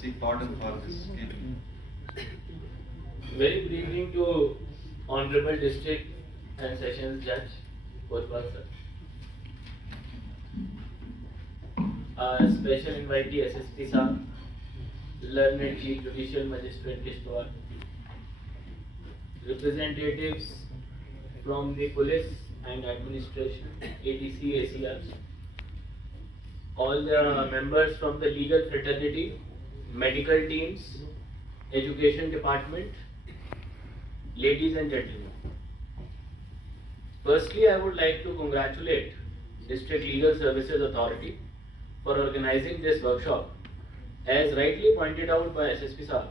seek pardon for this. Very good evening to Honorable District and Sessions Judge Kotwal sir. Special invitee SSP Sir, Learned Chief Judicial Magistrate Kishtwar, representatives from the police and administration, ADC, ACR, all the members from the legal fraternity, medical teams, education department, ladies and gentlemen. Firstly, I would like to congratulate District Legal Services Authority for organizing this workshop. As rightly pointed out by SSP Sir,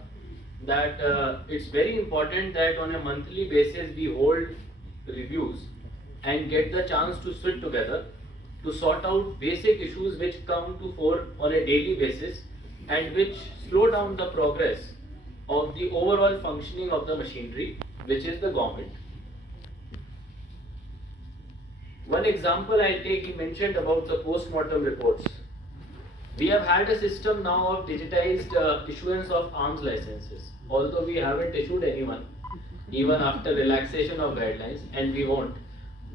that it's very important that on a monthly basis we hold reviews and get the chance to sit together to sort out basic issues which come to fore on a daily basis and which slow down the progress of the overall functioning of the machinery, which is the government. One example I take, he mentioned about the post-mortem reports. We have had a system now of digitized issuance of arms licenses, although we haven't issued anyone, even after relaxation of guidelines, and we won't.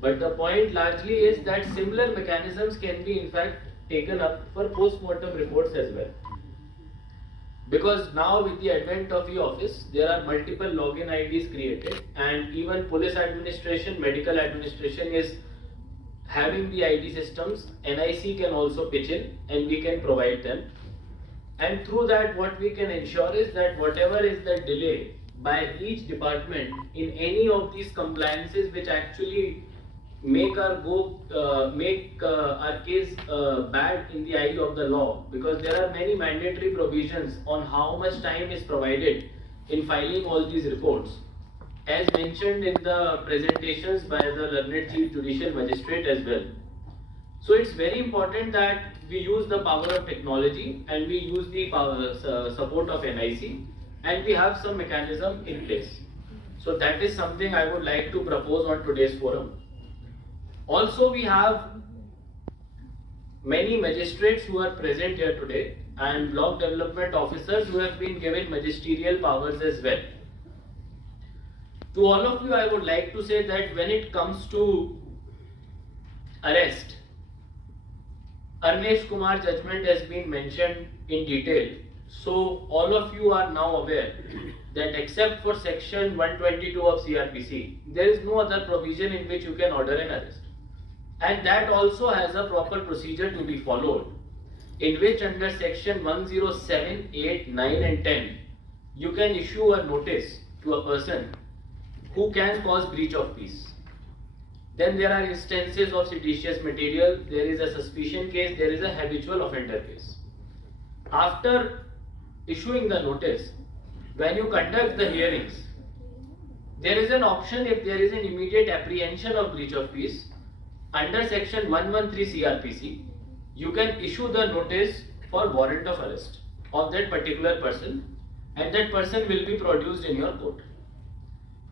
But the point largely is that similar mechanisms can be in fact taken up for post-mortem reports as well. Because now with the advent of e-office, there are multiple login IDs created, and even police administration, medical administration is having the ID systems. NIC can also pitch in and we can provide them. And through that, what we can ensure is that whatever is the delay by each department in any of these compliances which actually make our case bad in the eye of the law, because there are many mandatory provisions on how much time is provided in filing all these reports, as mentioned in the presentations by the Learned Chief Judicial Magistrate as well. So it's very important that we use the power of technology and we use the support of NIC, and we have some mechanism in place. So that is something I would like to propose on today's forum. Also, we have many magistrates who are present here today and block development officers who have been given magisterial powers as well. To all of you, I would like to say that when it comes to arrest, Arnesh Kumar judgment has been mentioned in detail. So all of you are now aware that except for section 122 of CRPC, there is no other provision in which you can order an arrest. And that also has a proper procedure to be followed, in which under section 107, 8, 9 and 10, you can issue a notice to a person who can cause breach of peace. Then there are instances of seditious material, there is a suspicion case, there is a habitual offender case. After issuing the notice, when you conduct the hearings, there is an option if there is an immediate apprehension of breach of peace. Under section 113 CRPC, you can issue the notice for warrant of arrest of that particular person, and that person will be produced in your court.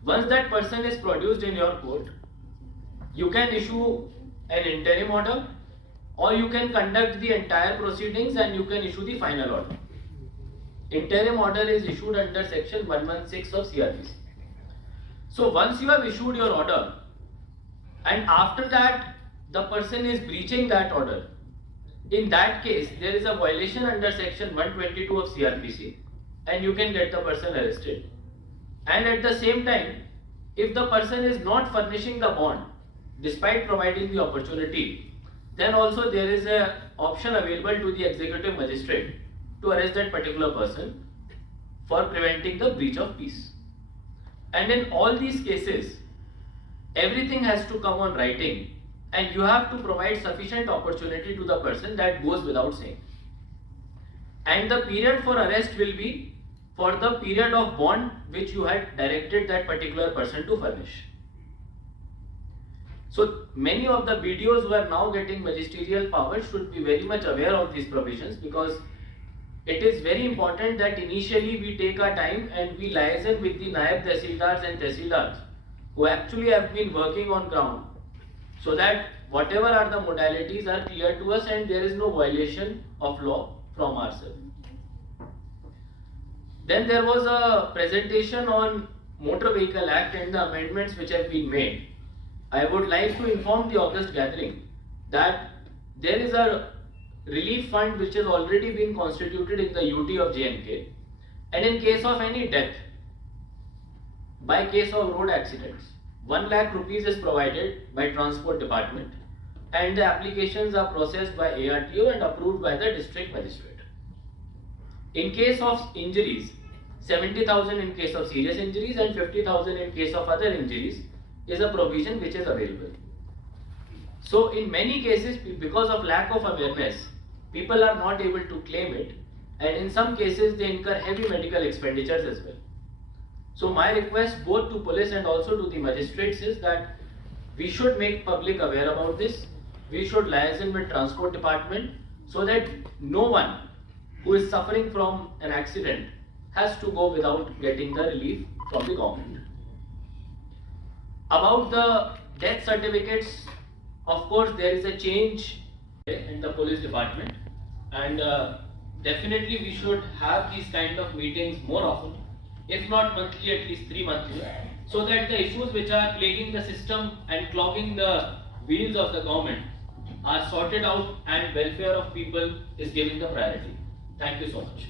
Once that person is produced in your court, you can issue an interim order, or you can conduct the entire proceedings and you can issue the final order. Interim order is issued under section 116 of CRPC. So once you have issued your order, and after that the person is breaching that order, in that case there is a violation under section 122 of CRPC and you can get the person arrested. And at the same time, if the person is not furnishing the bond despite providing the opportunity, then also there is an option available to the executive magistrate to arrest that particular person for preventing the breach of peace. And in all these cases, everything has to come on writing, and you have to provide sufficient opportunity to the person. That goes without saying. And the period for arrest will be for the period of bond which you had directed that particular person to furnish. So many of the BDOs who are now getting magisterial powers should be very much aware of these provisions, because it is very important that initially we take our time and we liaison with the Naib Tehsildars and Tehsildars who actually have been working on ground, so that whatever are the modalities are clear to us and there is no violation of law from ourselves. Then there was a presentation on Motor Vehicle Act and the amendments which have been made. I would like to inform the August gathering that there is a relief fund which has already been constituted in the UT of J&K, and in case of any death by case of road accidents, 1 lakh rupees is provided by Transport Department, and the applications are processed by ARTO and approved by the district magistrate. In case of injuries, 70,000 in case of serious injuries and 50,000 in case of other injuries is a provision which is available. So in many cases, because of lack of awareness, people are not able to claim it, and in some cases they incur heavy medical expenditures as well. So my request both to police and also to the magistrates is that we should make public aware about this. We should liaison with Transport Department so that no one who is suffering from an accident has to go without getting the relief from the government. About the death certificates, of course there is a change in the police department, and definitely we should have these kind of meetings more often, if not monthly, at least 3 monthly, so that the issues which are plaguing the system and clogging the wheels of the government are sorted out and welfare of people is given the priority. Thank you so much.